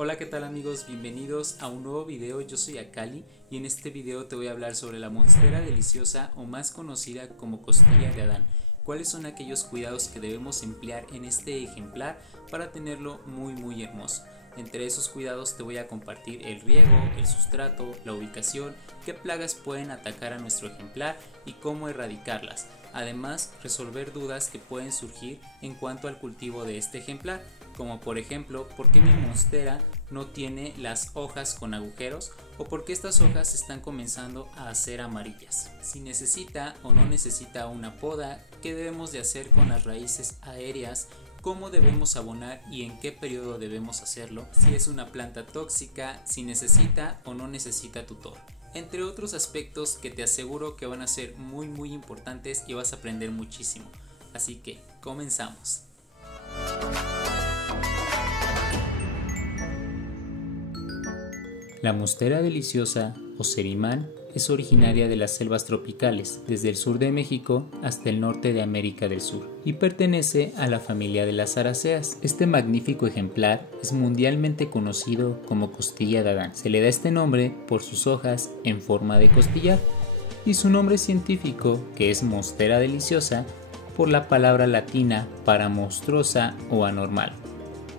Hola, ¿qué tal amigos? Bienvenidos a un nuevo video. Yo soy Akali y en este video te voy a hablar sobre la monstera deliciosa o más conocida como costilla de Adán. ¿Cuáles son aquellos cuidados que debemos emplear en este ejemplar para tenerlo muy hermoso? Entre esos cuidados te voy a compartir el riego, el sustrato, la ubicación, qué plagas pueden atacar a nuestro ejemplar y cómo erradicarlas. Además, resolver dudas que pueden surgir en cuanto al cultivo de este ejemplar, como por ejemplo, ¿por qué mi monstera no tiene las hojas con agujeros? ¿O por qué estas hojas están comenzando a hacer amarillas? Si necesita o no necesita una poda, ¿qué debemos de hacer con las raíces aéreas? ¿Cómo debemos abonar y en qué periodo debemos hacerlo? Si es una planta tóxica, si necesita o no necesita tutor. Entre otros aspectos que te aseguro que van a ser muy importantes y vas a aprender muchísimo. Así que, comenzamos. La monstera deliciosa o serimán es originaria de las selvas tropicales, desde el sur de México hasta el norte de América del Sur, y pertenece a la familia de las aráceas. Este magnífico ejemplar es mundialmente conocido como costilla de Adán. Se le da este nombre por sus hojas en forma de costillar, y su nombre científico, que es monstera deliciosa, por la palabra latina para monstruosa o anormal,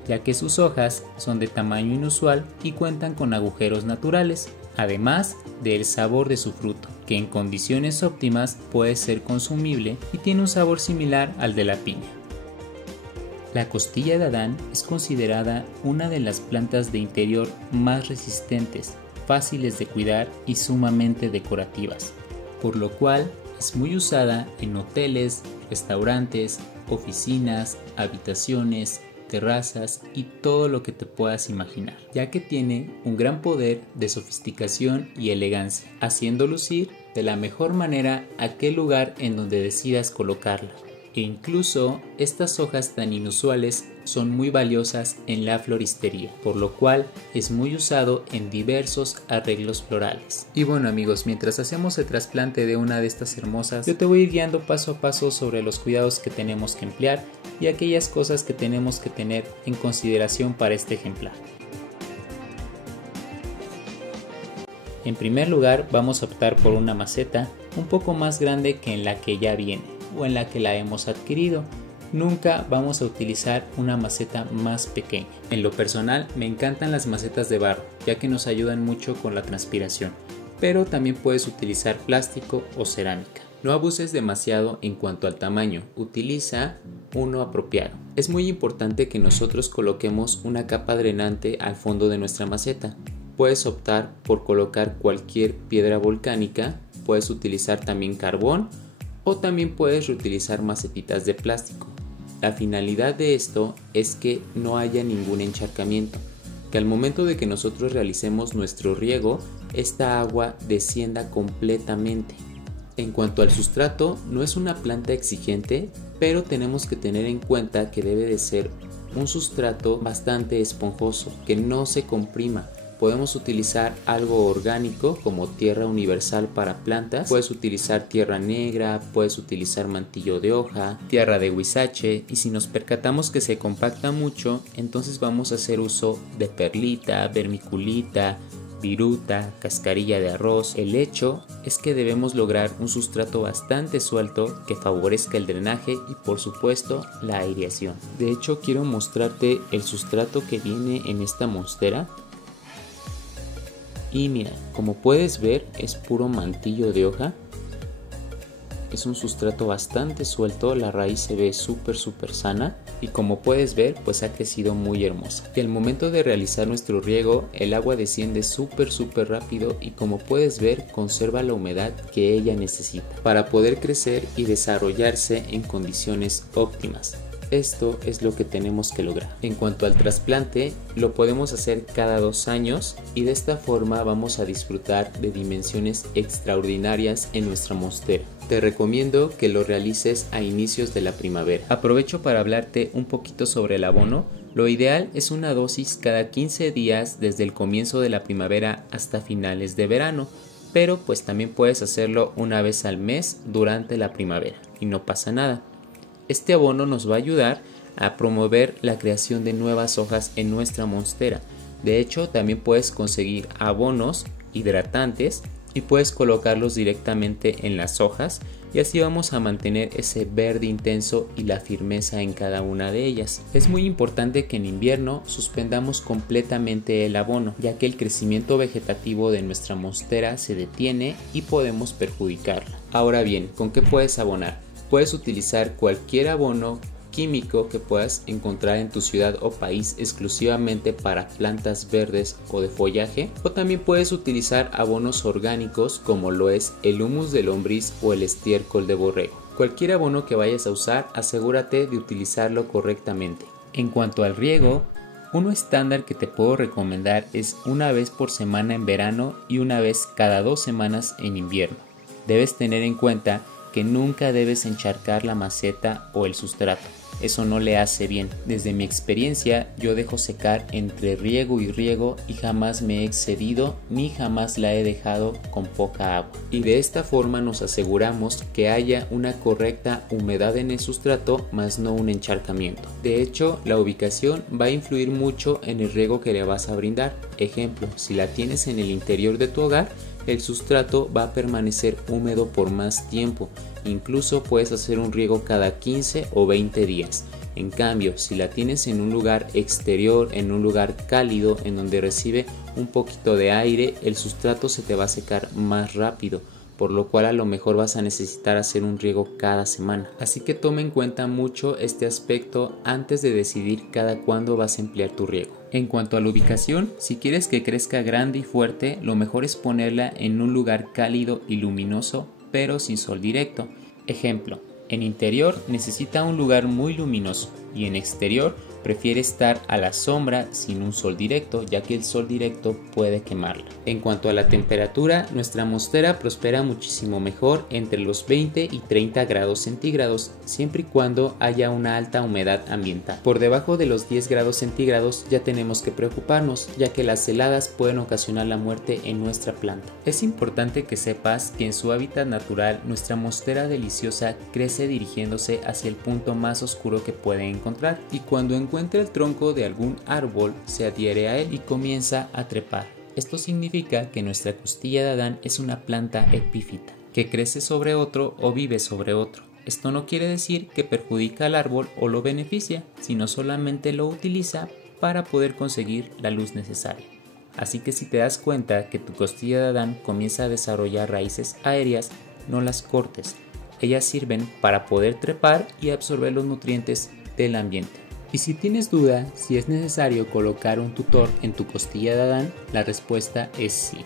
ya que sus hojas son de tamaño inusual y cuentan con agujeros naturales, además del sabor de su fruto, que en condiciones óptimas puede ser consumible y tiene un sabor similar al de la piña. La costilla de Adán es considerada una de las plantas de interior más resistentes, fáciles de cuidar y sumamente decorativas, por lo cual es muy usada en hoteles, restaurantes, oficinas, habitaciones, terrazas y todo lo que te puedas imaginar, ya que tiene un gran poder de sofisticación y elegancia, haciendo lucir de la mejor manera aquel lugar en donde decidas colocarla. E incluso estas hojas tan inusuales son muy valiosas en la floristería, por lo cual es muy usado en diversos arreglos florales. Y bueno amigos, mientras hacemos el trasplante de una de estas hermosas, yo te voy a ir guiando paso a paso sobre los cuidados que tenemos que emplear y aquellas cosas que tenemos que tener en consideración para este ejemplar. En primer lugar, vamos a optar por una maceta un poco más grande que en la que ya viene o en la que la hemos adquirido. Nunca vamos a utilizar una maceta más pequeña. En lo personal me encantan las macetas de barro, ya que nos ayudan mucho con la transpiración, pero también puedes utilizar plástico o cerámica. No abuses demasiado en cuanto al tamaño, utiliza uno apropiado. Es muy importante que nosotros coloquemos una capa drenante al fondo de nuestra maceta. Puedes optar por colocar cualquier piedra volcánica, puedes utilizar también carbón o también puedes reutilizar macetitas de plástico. La finalidad de esto es que no haya ningún encharcamiento, que al momento de que nosotros realicemos nuestro riego, esta agua descienda completamente. En cuanto al sustrato, no es una planta exigente, pero tenemos que tener en cuenta que debe de ser un sustrato bastante esponjoso, que no se comprima. Podemos utilizar algo orgánico como tierra universal para plantas, puedes utilizar tierra negra, puedes utilizar mantillo de hoja, tierra de huizache, y si nos percatamos que se compacta mucho, entonces vamos a hacer uso de perlita, vermiculita, viruta, cascarilla de arroz. El hecho es que debemos lograr un sustrato bastante suelto que favorezca el drenaje y por supuesto la aireación. De hecho, quiero mostrarte el sustrato que viene en esta monstera. Y mira, como puedes ver es puro mantillo de hoja. Es un sustrato bastante suelto, la raíz se ve súper sana y como puedes ver pues ha crecido muy hermosa. Y al momento de realizar nuestro riego el agua desciende súper rápido y como puedes ver conserva la humedad que ella necesita para poder crecer y desarrollarse en condiciones óptimas. Esto es lo que tenemos que lograr. En cuanto al trasplante, lo podemos hacer cada 2 años y de esta forma vamos a disfrutar de dimensiones extraordinarias en nuestra monstera. Te recomiendo que lo realices a inicios de la primavera. Aprovecho para hablarte un poquito sobre el abono. Lo ideal es una dosis cada 15 días desde el comienzo de la primavera hasta finales de verano, pero pues también puedes hacerlo una vez al mes durante la primavera y no pasa nada. Este abono nos va a ayudar a promover la creación de nuevas hojas en nuestra monstera, De hecho, también puedes conseguir abonos hidratantes y puedes colocarlos directamente en las hojas y así vamos a mantener ese verde intenso y la firmeza en cada una de ellas. Es muy importante que en invierno suspendamos completamente el abono, ya que el crecimiento vegetativo de nuestra monstera se detiene y podemos perjudicarla. Ahora bien, ¿con qué puedes abonar? Puedes utilizar cualquier abono químico que puedas encontrar en tu ciudad o país exclusivamente para plantas verdes o de follaje, o también puedes utilizar abonos orgánicos como lo es el humus de lombriz o el estiércol de borrego. Cualquier abono que vayas a usar, asegúrate de utilizarlo correctamente. En cuanto al riego, uno estándar que te puedo recomendar es una vez por semana en verano y una vez cada 2 semanas en invierno. Debes tener en cuenta que nunca debes encharcar la maceta o el sustrato. Eso no le hace bien. Desde mi experiencia, yo dejo secar entre riego y riego y jamás me he excedido ni jamás la he dejado con poca agua. Y de esta forma nos aseguramos que haya una correcta humedad en el sustrato, más no un encharcamiento. De hecho, la ubicación va a influir mucho en el riego que le vas a brindar. Ejemplo, si la tienes en el interior de tu hogar, el sustrato va a permanecer húmedo por más tiempo. Incluso puedes hacer un riego cada 15 o 20 días. En cambio, si la tienes en un lugar exterior, en un lugar cálido, en donde recibe un poquito de aire, el sustrato se te va a secar más rápido, por lo cual a lo mejor vas a necesitar hacer un riego cada semana. Así que toma en cuenta mucho este aspecto antes de decidir cada cuándo vas a emplear tu riego. En cuanto a la ubicación, si quieres que crezca grande y fuerte, lo mejor es ponerla en un lugar cálido y luminoso, pero sin sol directo. Ejemplo, en interior necesita un lugar muy luminoso y en exterior prefiere estar a la sombra sin un sol directo, ya que el sol directo puede quemarla. En cuanto a la temperatura, nuestra monstera prospera muchísimo mejor entre los 20 y 30 grados centígrados, siempre y cuando haya una alta humedad ambiental. Por debajo de los 10 grados centígrados ya tenemos que preocuparnos, ya que las heladas pueden ocasionar la muerte en nuestra planta. Es importante que sepas que en su hábitat natural, nuestra monstera deliciosa crece dirigiéndose hacia el punto más oscuro que puede encontrar, y cuando encuentra el tronco de algún árbol, se adhiere a él y comienza a trepar. Esto significa que nuestra costilla de Adán es una planta epífita, que crece sobre otro o vive sobre otro. Esto no quiere decir que perjudica al árbol o lo beneficia, sino solamente lo utiliza para poder conseguir la luz necesaria. Así que si te das cuenta que tu costilla de Adán comienza a desarrollar raíces aéreas, no las cortes. Ellas sirven para poder trepar y absorber los nutrientes del ambiente. Y si tienes duda si es necesario colocar un tutor en tu costilla de Adán, la respuesta es sí.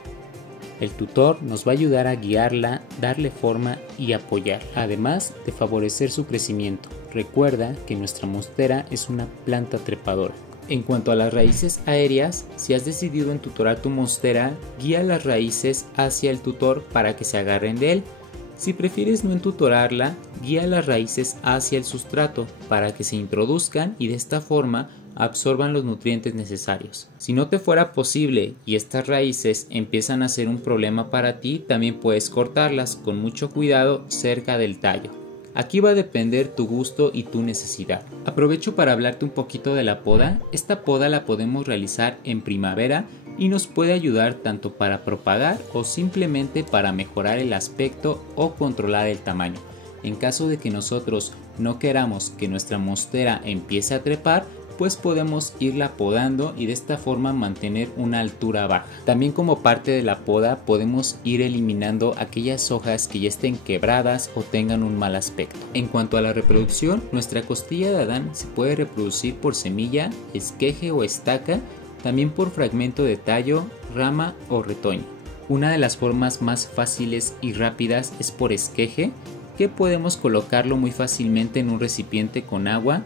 El tutor nos va a ayudar a guiarla, darle forma y apoyar, además de favorecer su crecimiento. Recuerda que nuestra monstera es una planta trepadora. En cuanto a las raíces aéreas, si has decidido entutorar tu monstera, guía las raíces hacia el tutor para que se agarren de él. Si prefieres no entutorarla, guía las raíces hacia el sustrato para que se introduzcan y de esta forma absorban los nutrientes necesarios. Si no te fuera posible y estas raíces empiezan a ser un problema para ti, también puedes cortarlas con mucho cuidado cerca del tallo. Aquí va a depender tu gusto y tu necesidad. Aprovecho para hablarte un poquito de la poda. Esta poda la podemos realizar en primavera y nos puede ayudar tanto para propagar o simplemente para mejorar el aspecto o controlar el tamaño. En caso de que nosotros no queramos que nuestra monstera empiece a trepar, pues podemos irla podando y de esta forma mantener una altura baja. También como parte de la poda podemos ir eliminando aquellas hojas que ya estén quebradas o tengan un mal aspecto. En cuanto a la reproducción, nuestra costilla de Adán se puede reproducir por semilla, esqueje o estaca, también por fragmento de tallo, rama o retoño. Una de las formas más fáciles y rápidas es por esqueje, que podemos colocarlo muy fácilmente en un recipiente con agua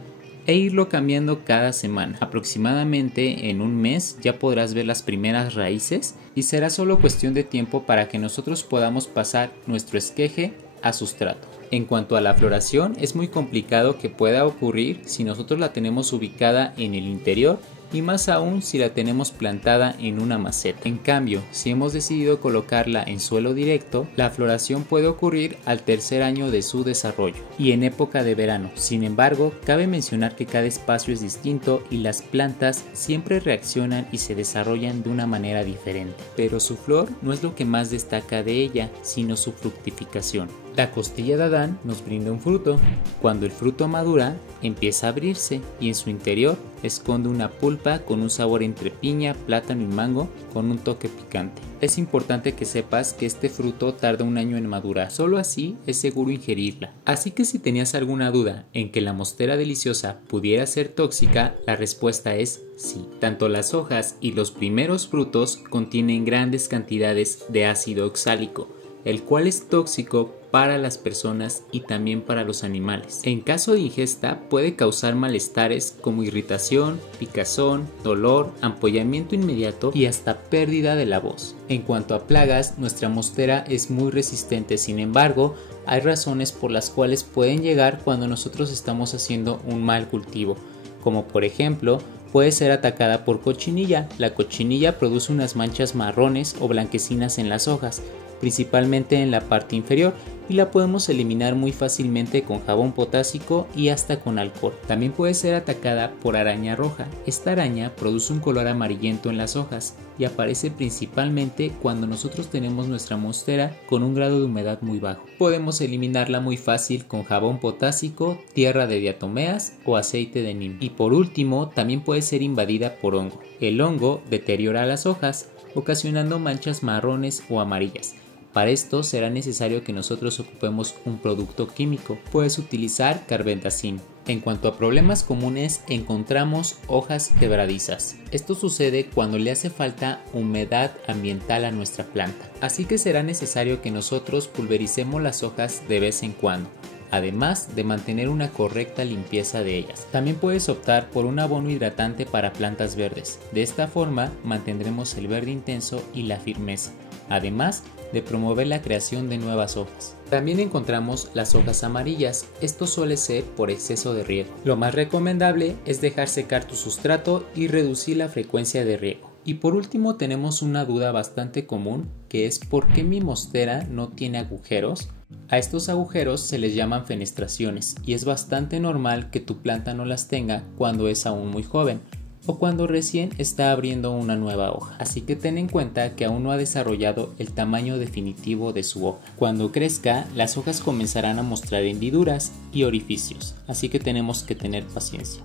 e irlo cambiando cada semana. Aproximadamente en un mes ya podrás ver las primeras raíces y será solo cuestión de tiempo para que nosotros podamos pasar nuestro esqueje a sustrato. En cuanto a la floración, es muy complicado que pueda ocurrir si nosotros la tenemos ubicada en el interior y más aún si la tenemos plantada en una maceta. En cambio, si hemos decidido colocarla en suelo directo, la floración puede ocurrir al tercer año de su desarrollo y en época de verano. Sin embargo, cabe mencionar que cada espacio es distinto y las plantas siempre reaccionan y se desarrollan de una manera diferente, pero su flor no es lo que más destaca de ella, sino su fructificación. La costilla de Adán nos brinda un fruto. Cuando el fruto madura, empieza a abrirse y en su interior esconde una pulpa con un sabor entre piña, plátano y mango con un toque picante. Es importante que sepas que este fruto tarda un año en madurar, solo así es seguro ingerirla. Así que si tenías alguna duda en que la mostera deliciosa pudiera ser tóxica, la respuesta es sí. Tanto las hojas y los primeros frutos contienen grandes cantidades de ácido oxálico, el cual es tóxico para las personas y también para los animales. En caso de ingesta puede causar malestares como irritación, picazón, dolor, ampollamiento inmediato y hasta pérdida de la voz. En cuanto a plagas, nuestra mostera es muy resistente, sin embargo, hay razones por las cuales pueden llegar cuando nosotros estamos haciendo un mal cultivo, como por ejemplo, puede ser atacada por cochinilla. La cochinilla produce unas manchas marrones o blanquecinas en las hojas, principalmente en la parte inferior, y la podemos eliminar muy fácilmente con jabón potásico y hasta con alcohol. También puede ser atacada por araña roja. Esta araña produce un color amarillento en las hojas y aparece principalmente cuando nosotros tenemos nuestra mostera con un grado de humedad muy bajo. Podemos eliminarla muy fácil con jabón potásico, tierra de diatomeas o aceite de neem. Y por último, también puede ser invadida por hongo. El hongo deteriora las hojas, ocasionando manchas marrones o amarillas. Para esto será necesario que nosotros ocupemos un producto químico. Puedes utilizar carbendazim. En cuanto a problemas comunes, encontramos hojas quebradizas. Esto sucede cuando le hace falta humedad ambiental a nuestra planta. Así que será necesario que nosotros pulvericemos las hojas de vez en cuando, además de mantener una correcta limpieza de ellas. También puedes optar por un abono hidratante para plantas verdes. De esta forma mantendremos el verde intenso y la firmeza, además de promover la creación de nuevas hojas. También encontramos las hojas amarillas. Esto suele ser por exceso de riego. Lo más recomendable es dejar secar tu sustrato y reducir la frecuencia de riego. Y por último tenemos una duda bastante común, que es ¿por qué mi mostera no tiene agujeros? A estos agujeros se les llaman fenestraciones y es bastante normal que tu planta no las tenga cuando es aún muy joven o cuando recién está abriendo una nueva hoja. Así que ten en cuenta que aún no ha desarrollado el tamaño definitivo de su hoja. Cuando crezca, las hojas comenzarán a mostrar hendiduras y orificios, así que tenemos que tener paciencia.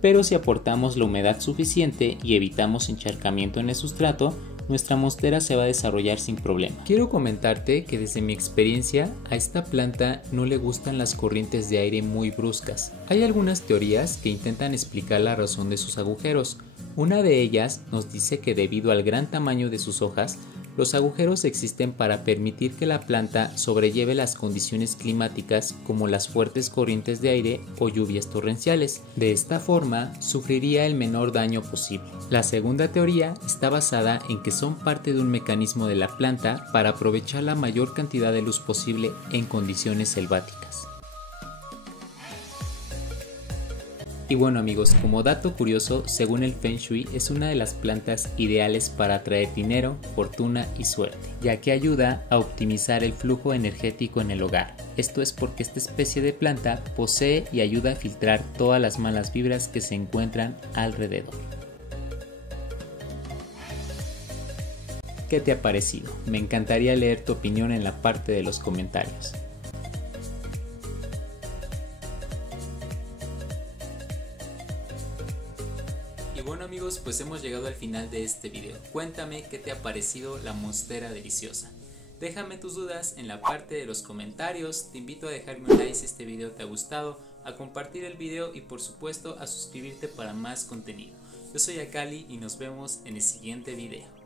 Pero si aportamos la humedad suficiente y evitamos encharcamiento en el sustrato, nuestra mostera se va a desarrollar sin problema. Quiero comentarte que desde mi experiencia a esta planta no le gustan las corrientes de aire muy bruscas. Hay algunas teorías que intentan explicar la razón de sus agujeros. Una de ellas nos dice que debido al gran tamaño de sus hojas, los agujeros existen para permitir que la planta sobrelleve las condiciones climáticas como las fuertes corrientes de aire o lluvias torrenciales. De esta forma, sufriría el menor daño posible. La segunda teoría está basada en que son parte de un mecanismo de la planta para aprovechar la mayor cantidad de luz posible en condiciones selváticas. Y bueno amigos, como dato curioso, según el Feng Shui es una de las plantas ideales para atraer dinero, fortuna y suerte, ya que ayuda a optimizar el flujo energético en el hogar. Esto es porque esta especie de planta posee y ayuda a filtrar todas las malas vibras que se encuentran alrededor. ¿Qué te ha parecido? Me encantaría leer tu opinión en la parte de los comentarios. Y bueno amigos, pues hemos llegado al final de este video. Cuéntame qué te ha parecido la mostera deliciosa. Déjame tus dudas en la parte de los comentarios. Te invito a dejarme un like si este video te ha gustado, a compartir el video y por supuesto a suscribirte para más contenido. Yo soy Akali y nos vemos en el siguiente video.